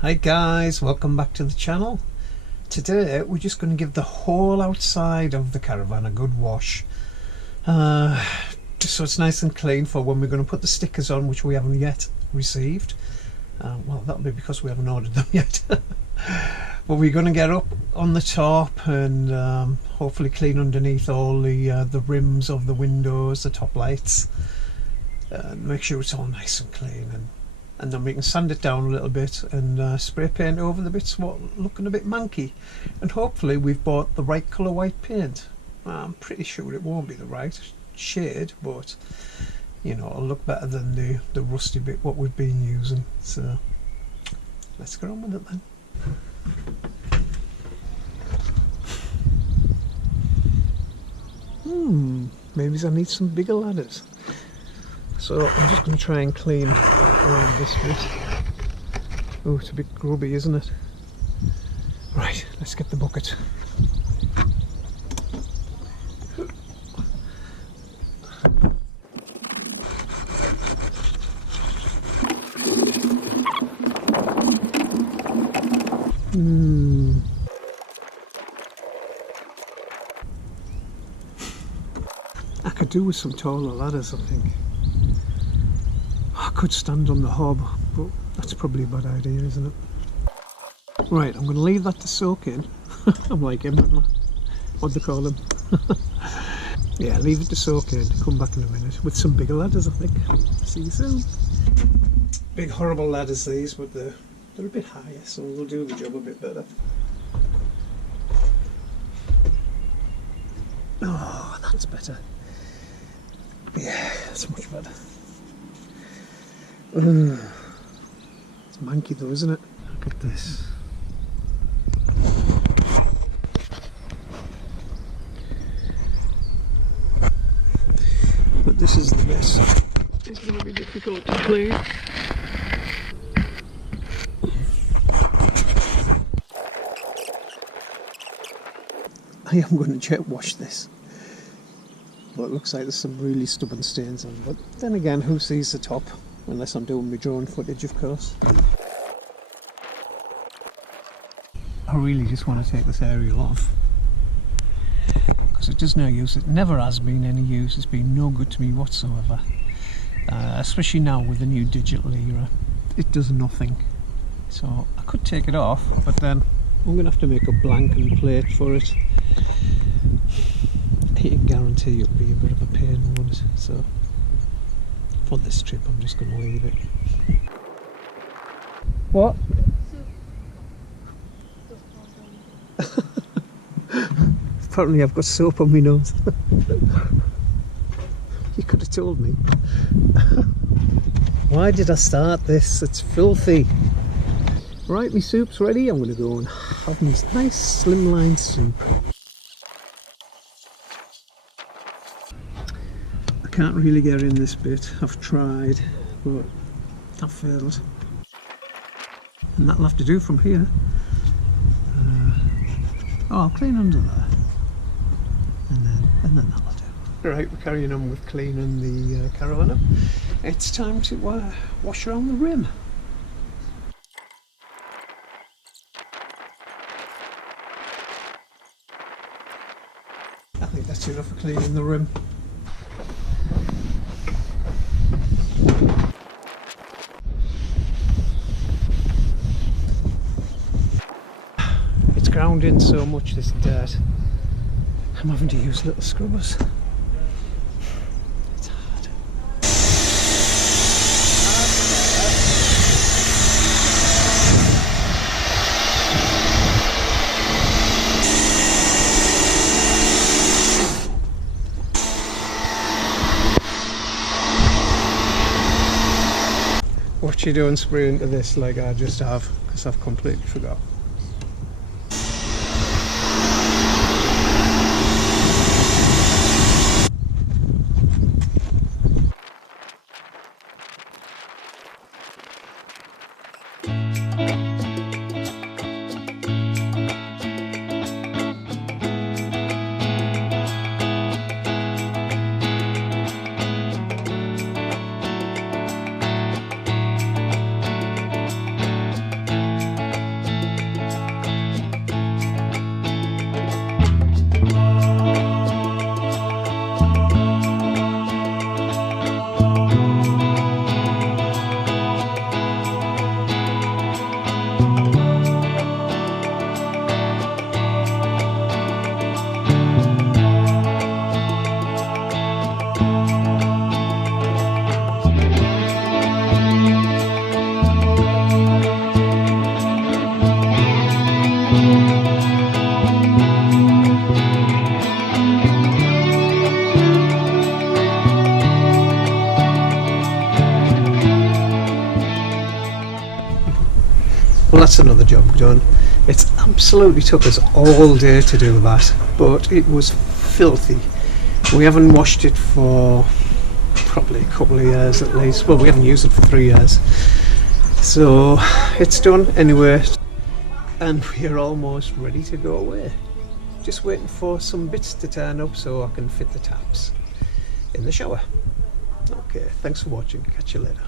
Hi guys, welcome back to the channel. Today we're just going to give the whole outside of the caravan a good wash, just so it's nice and clean for when we're going to put the stickers on, which we haven't yet received. Well, that'll be because we haven't ordered them yet. But we're going to get up on the top and hopefully clean underneath all the rims of the windows, the top lights, and make sure it's all nice and clean, and then we can sand it down a little bit and spray paint over the bits what looking a bit manky, and hopefully we've bought the right colour white paint. I'm pretty sure it won't be the right shade, but you know, it'll look better than the rusty bit what we've been using. So let's get on with it then. Maybe I need some bigger ladders. So I'm just going to try and clean around this bit. Oh, it's a bit grubby, isn't it? Right, let's get the bucket. I could do with some taller ladders, I think. I could stand on the hob, but that's probably a bad idea, isn't it? Right, I'm going to leave that to soak in. I'm like him, what do they call him? Yeah, leave it to soak in, come back in a minute with some bigger ladders, I think. See you soon. Big horrible ladders these, but they're a bit higher, so they'll do the job a bit better. Oh, that's better. Yeah, that's much better. It's manky though, isn't it? Look at this. But this is the mess. It's going to be difficult to clean. I am going to jet wash this. But it looks like there's some really stubborn stains on. But then again, who sees the top? Unless I'm doing my drone footage, of course. I really just want to take this aerial off, because it does no use. It never has been any use. It's been no good to me whatsoever. Especially now with the new digital era. It does nothing. So I could take it off, but then I'm going to have to make a blank plate for it. I can guarantee it'll be a bit of a pain, won't it? So for this trip I'm just going to leave it. What? Apparently I've got soap on my nose. You could have told me. Why did I start this? It's filthy. Right, my soup's ready. I'm going to go and have my nice slimline soup. I can't really get in this bit. I've tried, but I've failed. And that'll have to do from here. Oh, I'll clean under there. And then that'll do. Right, we're carrying on with cleaning the caravan up. It's time to wash around the rim. I think that's enough for cleaning the rim. It's ground in so much, this dirt. I'm having to use little scrubbers. It's hard. What you doing spraying into this like I just have, because I've completely forgot. Well, that's another job done. It's absolutely took us all day to do that, but it was filthy. We haven't washed it for probably a couple of years at least. Well, we haven't used it for 3 years. So it's done anyway, and we're almost ready to go away. Just waiting for some bits to turn up so I can fit the taps in the shower. Okay, thanks for watching. Catch you later.